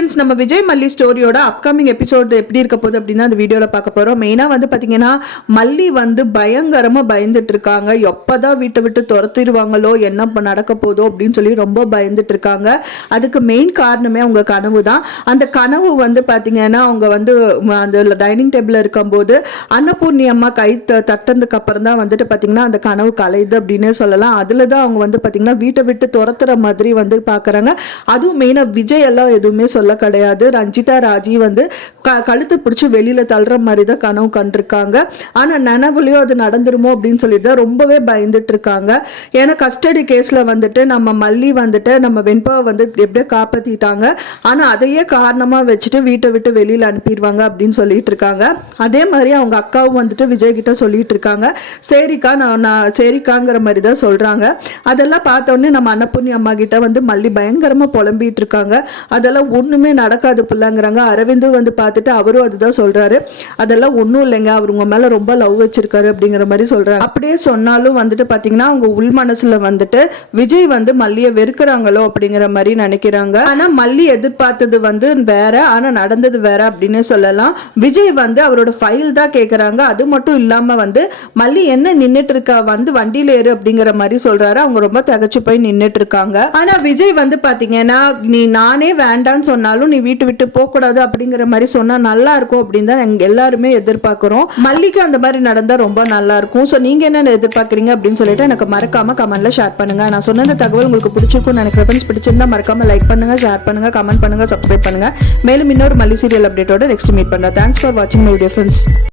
Friends, நம்ம விஜய் மல்லி ஸ்டோரியோட upcoming episode எப்படி இருக்க போகுது அப்படின்னு அந்த வீடியோவில் பார்க்க போகிறோம். மெயினாக வந்து பார்த்தீங்கன்னா மல்லி வந்து பயங்கரமாக பயந்துட்டு இருக்காங்க. எப்போதான் வீட்டை விட்டு துரத்திடுவாங்களோ, என்ன நடக்க போதோ அப்படின்னு சொல்லி ரொம்ப பயந்துட்டு இருக்காங்க. அதுக்கு மெயின் காரணமே அவங்க கனவு தான். அந்த கனவு வந்து பார்த்தீங்கன்னா அவங்க வந்து அந்த டைனிங் டேபிளில் இருக்கும்போது அன்னபூர்ணி அம்மா கை தட்டினதுக்கு அப்புறம் தான் வந்துட்டு பார்த்தீங்கன்னா அந்த கனவு கலையுது அப்படின்னே சொல்லலாம். அதில் தான் அவங்க வந்து பார்த்தீங்கன்னா வீட்டை விட்டு துரத்துற மாதிரி வந்து பார்க்குறாங்க. அதுவும் மெயினாக விஜய் எல்லாம் எதுவுமே சொல்ல கிடையாது. ரஞ்சிதா ராஜி வந்து கழுத்தை பிடிச்சி வெளியில தள்ளுற மாதிரி தான் கனவு கண்டிருக்காங்க. ஆனா நனவுலையோ அது நடந்துருமோ அப்படின்னு சொல்லிட்டு ரொம்பவே பயந்துட்டு இருக்காங்க. ஏன்னா கஸ்டடி கேஸ்ல வந்துட்டு நம்ம மல்லி வந்துட்டு நம்ம வெண்பாவை வந்து எப்படியோ காப்பாத்திட்டாங்க. ஆனா அதையே காரணமா வச்சுட்டு வீட்டை விட்டு வெளியில அனுப்பிடுவாங்க அப்படின்னு சொல்லிட்டு இருக்காங்க. அதே மாதிரி அவங்க அக்காவும் வந்துட்டு விஜய் கிட்ட சொல்லிட்டு இருக்காங்க, சரிக்கா நான் சரிக்காங்கிற மாதிரி தான் சொல்றாங்க. அதெல்லாம் பார்த்தோன்னே நம்ம அன்னபூர்ணி அம்மா கிட்ட வந்து மல்லி பயங்கரமா புலம்பிட்டு இருக்காங்க. அதெல்லாம் ஒண்ணுமே நடக்காது பிள்ளைங்கிறாங்க. அரவிந்தும் வந்து பார்த்துட்டு அவரும் அதுதான் சொல்றாரு, அதெல்லாம் ஒன்றும் இல்லைங்க, அவர் உங்க மேல ரொம்ப லவ் வச்சிருக்காரு அப்படிங்கிற மாதிரி சொல்றாங்க. அப்படியே சொன்னாலும் வந்துட்டு பாத்தீங்கன்னா அவங்க உள் மனசுல வந்துட்டு விஜய் வந்து மல்லியை வெறுக்கிறாங்களோ அப்படிங்கிற மாதிரி நினைக்கிறாங்க. ஆனா மல்லி எதிர்பார்த்தது வந்து வேற, ஆனா நடந்தது வேற அப்படின்னு சொல்லலாம். விஜய் வந்து அவரோட ஃபைல் தான் கேட்கறாங்க. அது மட்டும் இல்லாம வந்து மல்லி என்ன நின்னுட்டு இருக்கா, வந்து வண்டியில ஏறு அப்படிங்கிற மாதிரி சொல்றாரு. அவங்க ரொம்ப தகச்சு போய் நின்னுட்டு இருக்காங்க. ஆனா விஜய் வந்து பாத்தீங்கன்னா நீ நானே வேண்டான்னு சொன்னாலும் நீ வீட்டு விட்டு போக கூடாது அப்படிங்கிற மாதிரி சொன்னா நல்லா இருக்கும் அப்படின்னு தான் எல்லாருமே எதிர்பார்க்கிறோம். மல்லிக்கு அந்த மாதிரி நடந்தா ரொம்ப நல்லா இருக்கும். ஸோ நீங்க என்ன எதிர்பார்க்குறீங்க அப்படின்னு சொல்லிட்டு எனக்கு மறக்காம கமெண்ட்ல ஷேர் பண்ணுங்க. நான் சொன்ன இந்த தகவல் உங்களுக்கு பிடிச்சிருக்கும் நினைக்கிறேன். ஃப்ரெண்ட்ஸ், பிடிச்சிருந்தா மறக்காம லைக் பண்ணுங்க, ஷேர் பண்ணுங்க, கமெண்ட் பண்ணுங்க, சப்ஸ்கிரைப் பண்ணுங்க. மேலும் இன்னொரு மல்லி சீரியல் அப்டேட்டோட நெக்ஸ்ட் மீட் பண்றேன். தேங்க்ஸ் ஃபார் வாட்சிங் மை வீடியோ ஃப்ரெண்ட்ஸ்.